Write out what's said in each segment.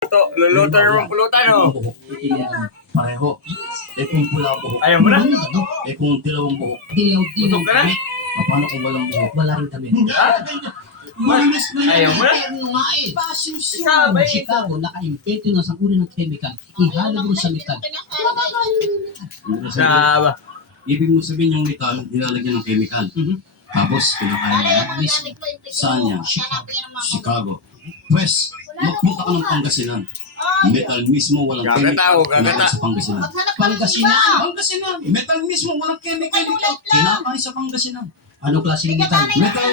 Luluto naman pulutan, oh. Buhok, pareho. Kung pula buhok. Ayaw mo na? Kung dilawang buhok. Gutom ka na? Paano kung walang buhok? Wala rin kami. Ayaw mo na? Ikaw, Chicago, naka-impeto na sa uri ng chemical. Ihalo mo sa metal. Saba. Ibig mo sabihin yung metal, nilalagyan ng chemical. Tapos, kinakain niya. Saan niya? Chicago. Pues, magpunta ka ng Pangasinan. Metal mismo, walang chemical. Kinakain sa Pangasinan. Pangasinan! Metal mismo, walang chemical. Kinakain sa Pangasinan. Anong klaseng metal? Metal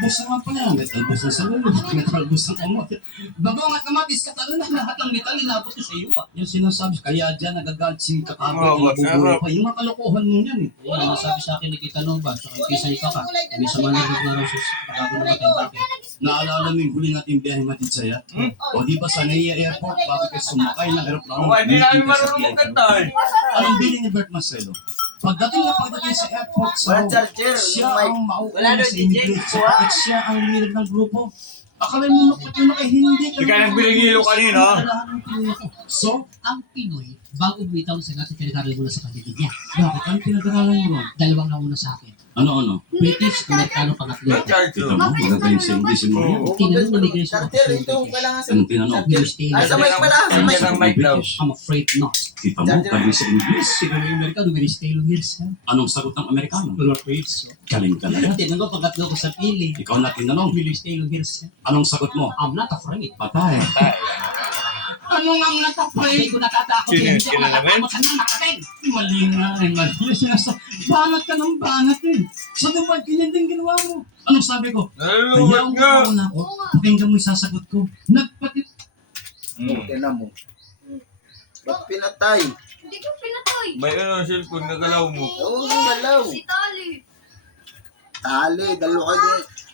bus naman pala yan. Metal bus na sa ulo. Metal bus na kamot. Bagong at kamatis, katalo na lahat ng metal inabot ko sa iyo. Yung sinasabi, kaya dyan nagagalit si kakabot na nabubuhay pa. Yung mga kalokohan mo yan eh. Yan, nasabi sa akin ni Kita Nova, so kay Kisay ka ka. May sama na rin na rin pagkago na matay bakit. Naalala mo yung huli natin biyahe matid saya? O di ba sa Naiya Airport, bago kayo sumakay ng aeroplano? Hindi namin marunong magkanta, eh. Anong bili ni Bert Marcelo? Pagdating sa airport, siya ang mauuna sa immigration at siya ang leader ng grupo. Akala mo makot yun hindi ka. Hindi ka nagbiligilo kanina. So, Ang Pinoy, bago bumitaw sa natin, pinag-aral muna sa kanila niya. bakit ang pinag-aralan mo ron? Dalawang nauna sa akin. Ano? British, Amerikano, pangatlo. Kita mo, magagaling sa English mo yan. Tinanong na migration Carter, ito kailangan sa... Anong tinanong? Ah, sa mic pala, sa mic. Ang mic daw. I'm afraid not. Kita mo, galing sa English. Siguro yung Amerikano, very stale years. Anong sagot ng Amerikano? Well, afraid so. Galing ka na. Tinanong pangatlo ko sa pili. Ikaw na tinanong. Very stale years. Anong sagot mo? I'm not afraid. Patay. Ano nga ang Hindi natapay? ko natatakot. Sino- Hindi sino ako naman? natatakot sa nang makating. Mali nga eh, mali. Banat ka ng banat eh. Sa Dubai, ganyan din ginawa mo. Anong sabi ko? Naluluwag Ayaw nga. mo na ako. Pakinggan mo yung sasagot ko. Nagpatit. Tingnan mo. Ba't pinatay? Hindi ko pinatay. May ano, cellphone na galaw mo. Oo, galaw. Si Tali. Tali, dalawa kayo.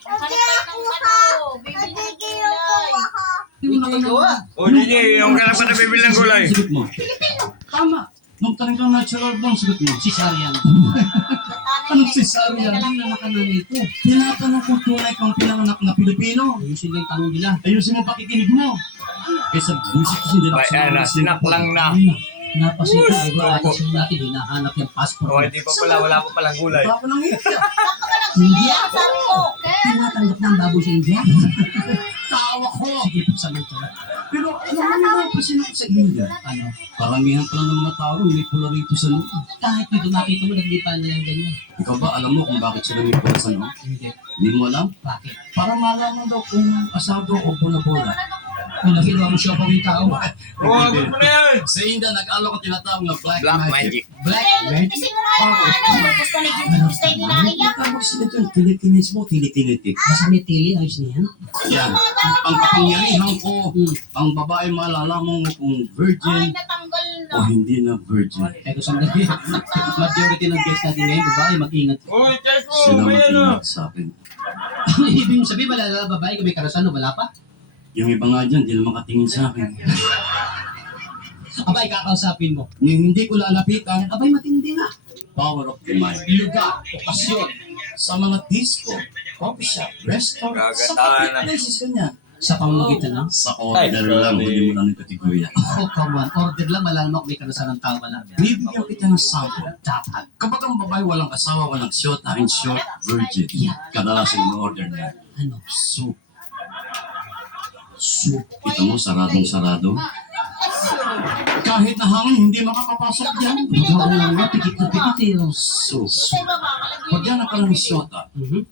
Halipay ng ano. Bibili ng gulay. Hindi gawa. O, DJ, yung ka na pa nabibili ng gulay. Sagot mo. Tama. Nung talagang natural bang sagot mo? Cesarean. Anong cesarean? Hindi na nakananay ko. Tinatanong kung tunay kang pinanganak na Pilipino. Ayusin lang yung tanong nila. Ayusin mo pakikinig mo. Kaysa bullshit kasi hindi Ay, ano, sinaklang na. Napasin ko, di ba? Atin sila natin, hinahanap yung passport. O, hindi pa pala, wala pa palang gulay. Baka lang hit. India? Sabi ko, Tinatanggap ng baboy sa India? Tawa ko. Sige po sa mga. Pero alam mo naman pa sila sa India. Ano? Paramihan pa lang ng mga tao may pula rito sa loob. Kahit dito makita mo, naglipan na yung ganyan. Ikaw ba alam mo kung bakit sila may pula sa loob? Hindi. Hindi mo alam? Bakit? Para malaman daw kung asado o bola-bola. Kung nakiluwa mo siya pa yung tao. O, ano mo na yan? Sa India, nag-alok ang tinatawag na black, Black magic. magic. Black magic? kasi mo nga ano, gusto ni Jim, gusto ni Naiya. Tawag sila dyan, tili-tinis mo, tili-tiniti. Basta may tili, ayos na yan. Yan. Ang kapangyarihan ko, ang babae malalaman mo kung Ay, virgin natanggal na. o hindi na virgin. Kaya kung sandali, majority ng guests natin ngayon, babae, mag-ingat. O, check mo, Sila may ano. mag-ingat sa akin. Ang ibig mo sabihin, wala na babae, kung may karasan o wala pa? Yung iba nga dyan, di na makatingin sa akin. Abay, kakausapin mo. Yung hindi ko lalapitan, Abay, matindi nga. power of the mind. Lugar, okasyon, sa mga disco, coffee shop, restaurant, sa Gagatahan na. public places kanya. Sa pamamagitan ng Sa order lang, hindi mo lang yung kategorya. oh, come on. Order lang, malaman mo kung may karasan ng tao, wala. Bibigyan kita ng sample. Dapat. Kapag ang babae walang asawa, walang syota, in short, virgin, kadalasan yung order niya. Ano? Soup. Soup. Kita mo, saradong-sarado. Kahit na hangin, hindi makakapasok dyan. Ikaw lang nga, pikit na pikit eh. Oh. Soup. Sa baba, kalagyan. Pag yan nagkaroon ng syota,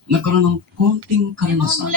nagkaroon ng konting karanasan.